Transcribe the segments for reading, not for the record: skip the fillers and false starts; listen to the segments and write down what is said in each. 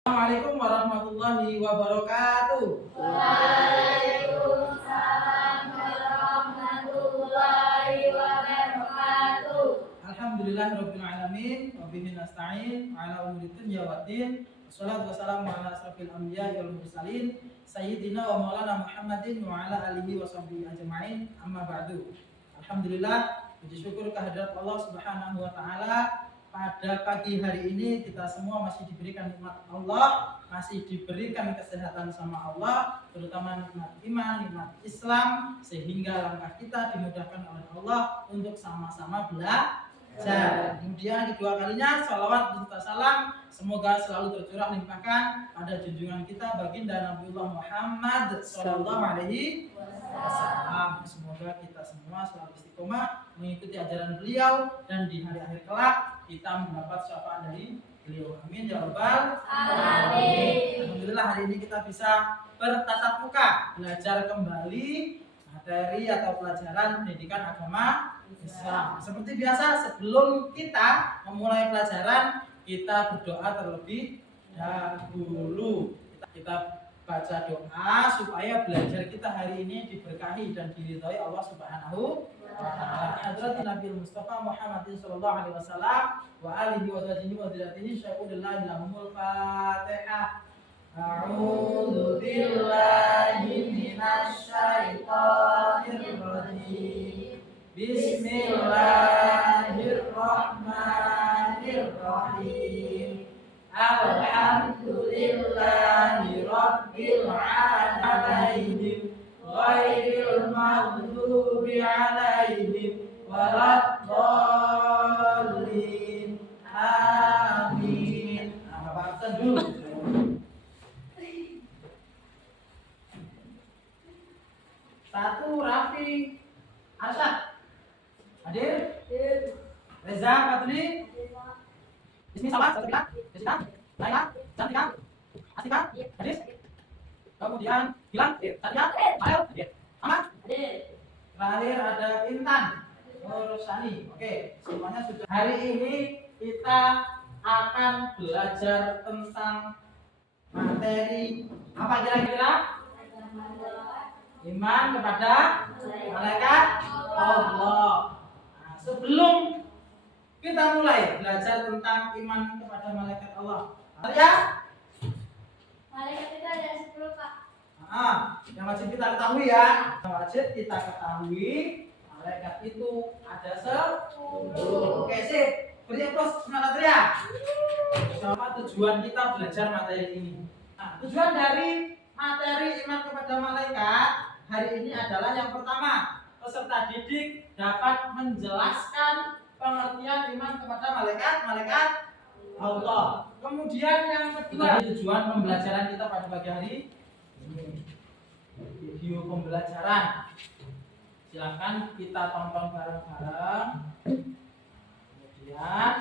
Assalamualaikum warahmatullahi wabarakatuh. Waalaikumsalam warahmatullahi wabarakatuh. Alhamdulillahirabbil alamin wa bihi nasta'in ala umuri dunya waddin. Wassalatu wassalamu ala asrofil anbiya'i wal mursalin sayyidina wa maulana Muhammadin wa ala alihi wa sahbihi ajma'in. Amma ba'du. Alhamdulillah, puji syukur kehadirat Allah Subhanahu wa taala. Pada pagi hari ini kita semua masih diberikan nikmat Allah, masih diberikan kesehatan sama Allah, terutama nikmat iman, nikmat Islam, sehingga langkah kita dimudahkan oleh Allah untuk sama-sama belajar. Kemudian kedua kalinya sholawat dan salam semoga selalu tercurah limpahkan pada junjungan kita baginda Nabiullah Muhammad sallallahu alaihi wasallam. Semoga kita semua selalu istiqomah mengikuti ajaran beliau dan di hari-akhir kelak kita mendapat syafaat dari beliau. Amin ya rabbal alamin. Alhamdulillah hari ini kita bisa bertatap muka belajar kembali materi atau pelajaran pendidikan agama Islam. Seperti biasa sebelum kita memulai pelajaran kita berdoa terlebih dahulu. Kita baca doa supaya belajar kita hari ini diberkahi dan diridhoi Allah Subhanahu wa taala. Hadratin Nabi Mustafa Muhammadin sallallahu alaihi wasallam wa alihi wa sahbihi wa dzatihi syai'ulillahi lahumul Fatihah. A'udzu billahi minasy syaithanir rajim. Bismillahirrahmanirrahim. Alhamdulillahi rabbil alamin. Ghairil maghdubi alaihim waladdallin. Amin. Nah, Bapak absen dulu. Satu Raffi Arsyad. Hadir? Reza Fatli. Ismi sama Jessica, Laila, Cantika, Astika, Hadis. Kemudian Gilang, Satya, Mael, Ahmad. Terakhir ada Intan, Nursani. Oke, semuanya sudah. Hari ini kita akan belajar tentang materi apa kira-kira? Iman kepada malaikat Allah. Nah, sebelum kita mulai belajar tentang iman kepada malaikat Allah. Ya? Malaikat itu ada 10, Pak. Yang wajib kita ketahui ya. Yang wajib kita ketahui malaikat itu ada 10. Oke, sip. Beri aplaus semangat ya. Apa tujuan kita belajar materi ini? Nah, tujuan dari materi iman kepada malaikat hari ini adalah yang pertama, peserta didik dapat menjelaskan pengertian iman kepada malaikat Allah. Kemudian yang kedua, tujuan pembelajaran kita pada pagi hari ini video pembelajaran. Silakan kita tonton bareng-bareng. Kemudian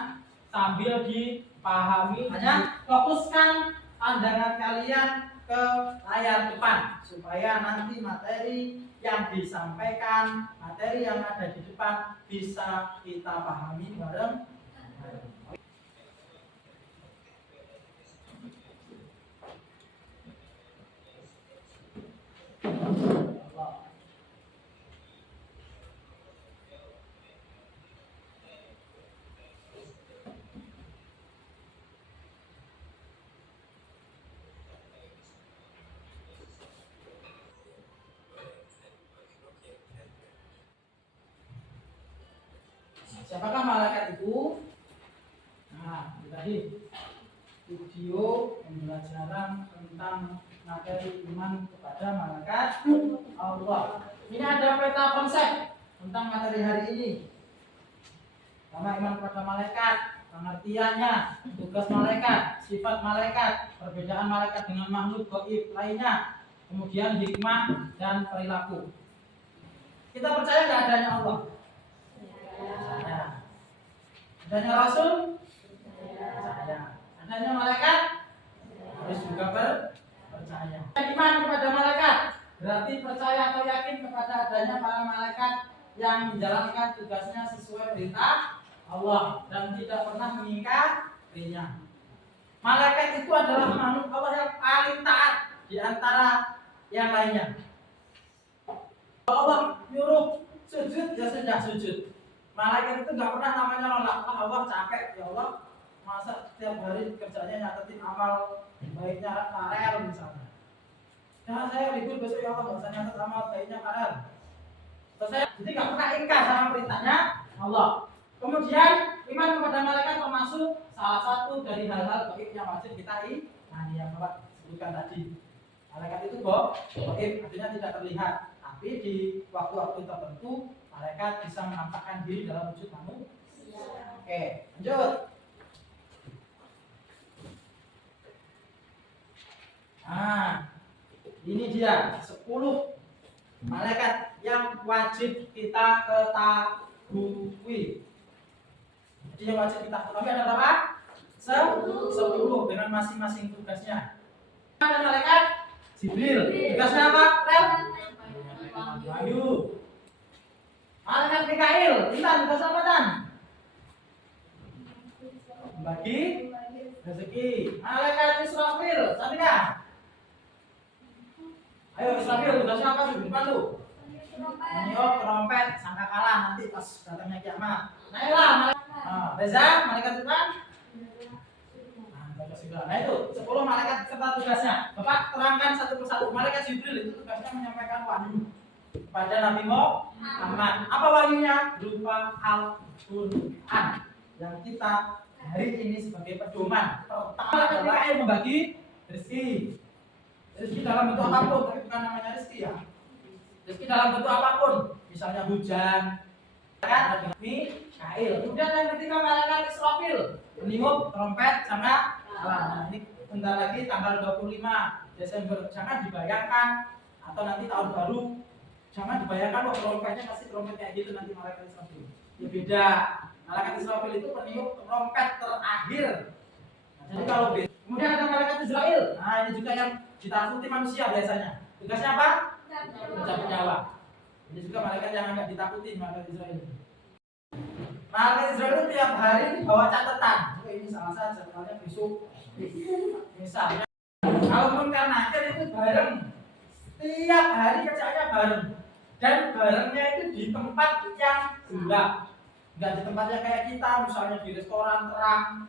sambil dipahami, hanya fokuskan pandangan kalian ke layar depan supaya nanti materi yang disampaikan, materi yang ada di depan bisa kita pahami bareng. Siapakah malaikat itu? Nah, ini tadi video pembelajaran tentang materi iman kepada malaikat Allah. Ini ada peta konsep tentang materi hari ini. Pertama, iman kepada malaikat, pengertiannya, tugas malaikat, sifat malaikat, perbedaan malaikat dengan makhluk gaib lainnya, kemudian hikmah dan perilaku. Kita percaya nggak adanya Allah? Percaya. Adanya Rasul? Percaya. Adanya malaikat? Harus juga percaya. Iman kepada malaikat berarti percaya atau yakin kepada adanya para malaikat yang menjalankan tugasnya sesuai perintah Allah dan tidak pernah mengingkarinya. Malaikat itu adalah makhluk di antara yang lainnya. Kalau Allah nyuruh sujud, ya sudah sujud. Malaikat itu nggak pernah namanya nolak. Allah capek, ya Allah, masa setiap hari kerjanya nyatetin amal baiknya Farel misalnya. Nah, saya libur besok ya Allah, nggak usah nyatet amal baiknya Farel. Jadi nggak pernah ingkar sama perintahnya Allah. Kemudian iman kepada malaikat termasuk salah satu dari hal-hal gaib yang wajib kita imani yang Bapak sebutkan tadi. Malaikat itu gaib, artinya tidak terlihat, tapi di waktu-waktu tertentu malaikat bisa menampakkan diri dalam wujud manusia. Oke, lanjut. Nah, ini dia 10 malaikat yang wajib kita ketahui. Jadi yang wajib kita ketahui ada berapa? 10 dengan masing-masing tugasnya. Ada malaikat Jibril. Tugasnya apa? Wahyu. Malaikat Mikail. Intan, tugas apa Tan? Membagi rezeki. Malaikat Israfil. Cantika. Ayo Israfil, tugasnya apa tuh? Depan tuh. Meniup trompet, sangkakala nanti pas datangnya kiamat. Naila, Reza, malaikat depan. Nah itu 10 malaikat serta tugasnya. Bapak terangkan satu persatu. Malaikat Jibril itu tugasnya menyampaikan wahyu kepada Nabi Muhammad. Apa wahyunya? Berupa Al-Quran yang kita hari ini sebagai pedoman. Pertama adalah membagi rezeki. Rezeki dalam bentuk apapun, tapi bukan namanya rezeki ya. Rezeki dalam bentuk apapun, misalnya hujan, kan? Mikail. Kemudian yang ketiga malaikat Israfil, meniup trompet sama nah, ini bentar lagi tanggal 25 Desember. Jangan dibayangkan atau nanti tahun baru, jangan dibayangkan kok trompetnya pasti trompet kayak gitu nanti malaikat Israfil. Ya beda. Malaikat Israfil itu peniup trompet terakhir. Nah, jadi kalau beda. Kemudian ada malaikat Israel. Nah, ini juga yang ditakuti manusia biasanya. Tugasnya apa? Mencabut nyawa. Ini juga malaikat yang agak ditakuti, malaikat Israel. Malaikat Israel itu tiap hari bawa catatan. Oh, ini salah saja, soalnya besok. Misalnya, kalau karena aja itu bareng. Tiap hari kerjanya bareng. Dan barengnya itu di tempat yang gelap. Enggak di tempatnya kayak kita, misalnya di restoran terang.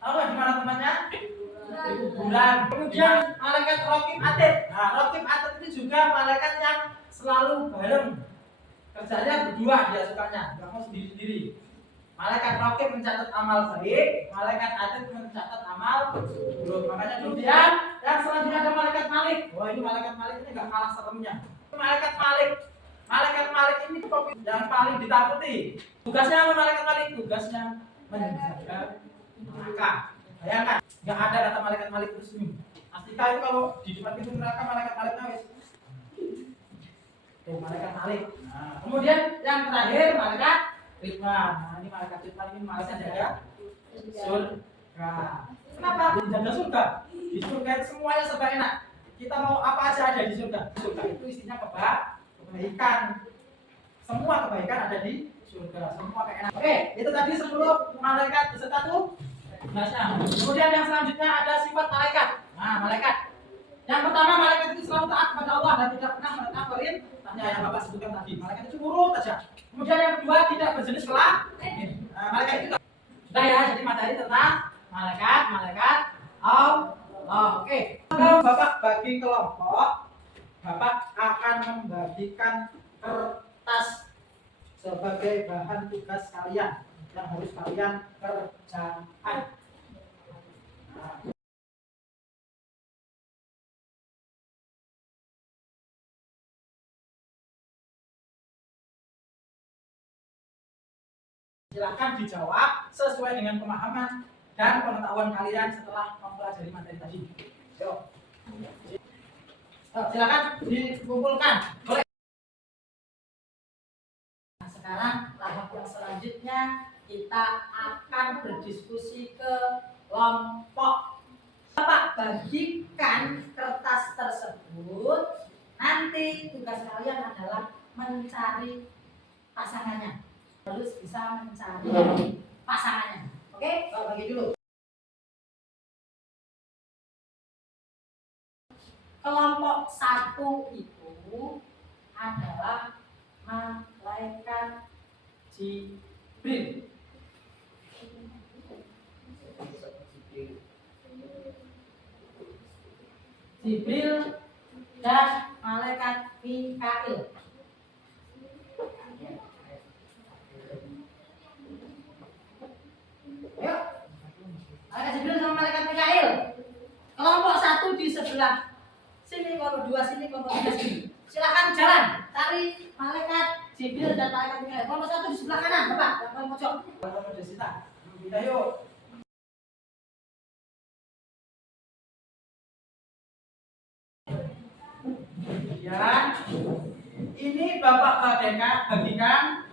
Tahu nggak di mana tempatnya? Di kuburan. Kemudian malaikat Raqib Atid. Nah, Raqib Atid itu juga malaikat yang selalu bareng. Kerjanya berdua dia sukanya, nggak mau sendiri-sendiri. Malaikat Raqib mencatat amal baik, malaikat Atid mencatat amal buruk. Makanya kemudian yang selanjutnya ada malaikat Malik. Wah, ini malaikat Malik ini nggak kalah seremnya. Malaikat Malik. Malaikat Malik ini yang paling ditakuti. Tugasnya apa malaikat Malik? Tugasnya menjaga neraka. Bayangkan, nggak ada kata malaikat Malik itu senyum. Astika itu kalau di depan pintu neraka malaikat Malik nangis. Tuh malaikat Malik. Nah, kemudian yang terakhir malaikat Ridwan. Nah, ini malaikat Ridwan ini malaikat jaga surga. Kenapa jaga surga? Di surga itu semuanya serba enak. Kita mau apa aja ada di surga. Surga itu isinya kebaikan. Semua kebaikan ada di surga. Semua keenakan. Oke, itu tadi 10 malaikat beserta tuh. Kemudian yang selanjutnya ada sifat malaikat. Nah, malaikat. Yang pertama malaikat itu selalu taat kepada Allah dan tidak pernah menentang perintahnya yang Bapak sebutkan tadi. Malaikat itu nurut saja. Kemudian yang kedua tidak berjenis kelamin. Nah, malaikat itu sudah ya, jadi materi tentang malaikat Allah. Oke. Kalau Bapak bagi kelompok, Bapak akan membagikan kertas sebagai bahan tugas kalian yang harus kalian kerjakan. Nah. Silakan dijawab sesuai dengan pemahaman dan pengetahuan kalian setelah mempelajari materi tadi. Yuk. Silakan dikumpulkan. Boleh. Nah, sekarang tahap yang selanjutnya kita akan berdiskusi ke kelompok. Bapak bagikan kertas tersebut. Nanti tugas kalian adalah mencari pasangannya. Harus bisa mencari pasangannya. Oke, Bapak bagi dulu. Kelompok 1 itu adalah malaikat Jibril. Jibril dan malaikat Mikail. Ayo, malaikat Jibril sama malaikat Mikail. Kelompok 1 di sebelah sini, kelompok 2 sini, kelompok 3 sini. Silakan jalan cari malaikat Jibril dan malaikat Mikail. Kelompok 1 di sebelah kanan, Bapak, yang paling pojok. Kita yuk. Ya, ini Bapak bagikan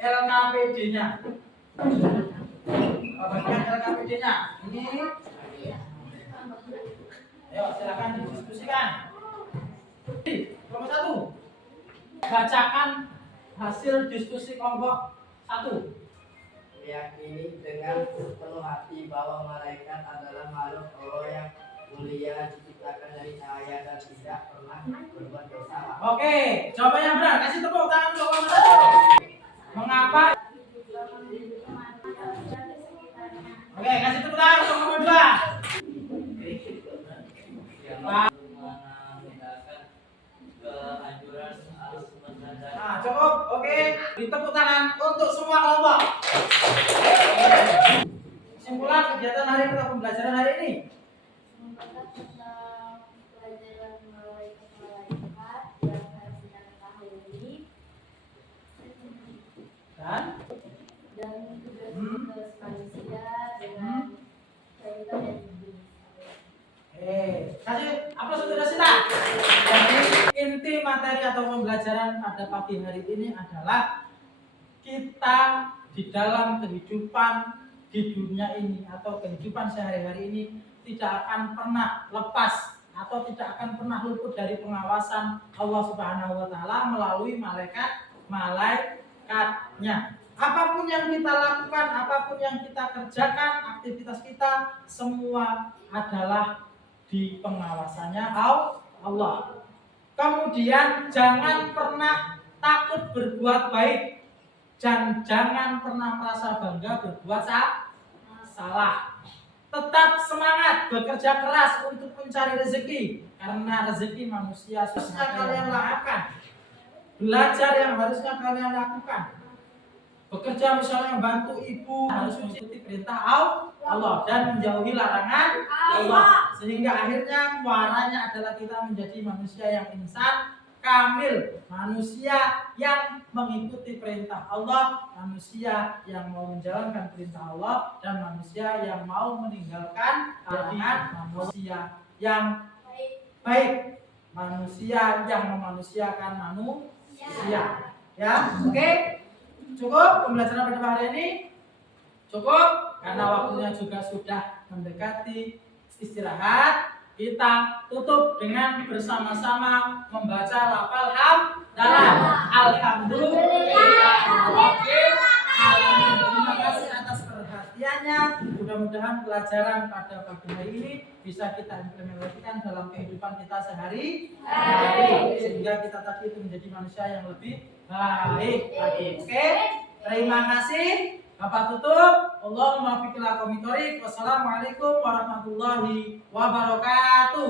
LKPD-nya. Bagikan LKPD-nya. Ini. Ayo, silakan didiskusikan. Kelompok 1. Bacakan hasil diskusi kelompok 1. Meyakini dengan sepenuh hati bahwa malaikat adalah makhluk Allah yang mulia, diciptakan dari cahaya dan tidak pernah berbuat dosa. Oke, jawabannya benar. Kasih tepuk tangan untuk kelompok 1. Mengapa? Oke, kasih tepuk tangan untuk kelompok 2. Nah, cukup. Oke, ditepuk tangan untuk semua kelompok. Kesimpulan kegiatan hari ini atau pembelajaran hari ini. Membahas tentang pelajaran malaikat yang harus kita ketahui Dan tugas manusia dengan cerita dan hidup. kasih aplaus untuk Rosita. Jadi inti materi atau pembelajaran pada pagi hari ini adalah kita di dalam kehidupan di dunia ini atau kehidupan sehari-hari ini tidak akan pernah lepas atau tidak akan pernah luput dari pengawasan Allah Subhanahu wa taala melalui malaikatnya. Apapun yang kita lakukan, apapun yang kita kerjakan, aktivitas kita semua adalah di pengawasannya Allah. Kemudian jangan pernah takut berbuat baik dan jangan pernah merasa bangga berbuat salah. Tetap semangat bekerja keras untuk mencari rezeki karena rezeki manusia harusnya kalian lakukan. Belajar yang harusnya kalian lakukan. Bekerja misalnya bantu ibu harus mengikuti perintah Allah dan menjauhi larangan Allah sehingga akhirnya muaranya adalah kita menjadi manusia yang insan kamil, manusia yang mengikuti perintah Allah, manusia yang mau menjalankan perintah Allah dan manusia yang mau meninggalkan larangan, manusia yang baik, manusia yang memanusiakan manusia. Ya, oke. Cukup pembelajaran pada hari ini? Cukup karena waktunya juga sudah mendekati istirahat. Kita tutup dengan bersama-sama membaca lafal hamdalah. Alhamdulillah. Terima kasih atas perhatiannya. Mudah-mudahan pelajaran pada pagi hari ini bisa kita implementasikan dalam kehidupan kita sehari-hari sehingga kita tadi itu menjadi manusia yang lebih baik lagi. Oke, terima kasih. Bapak tutup. Allahumma fiqhil aqomitorik. Wassalamualaikum warahmatullahi wabarakatuh.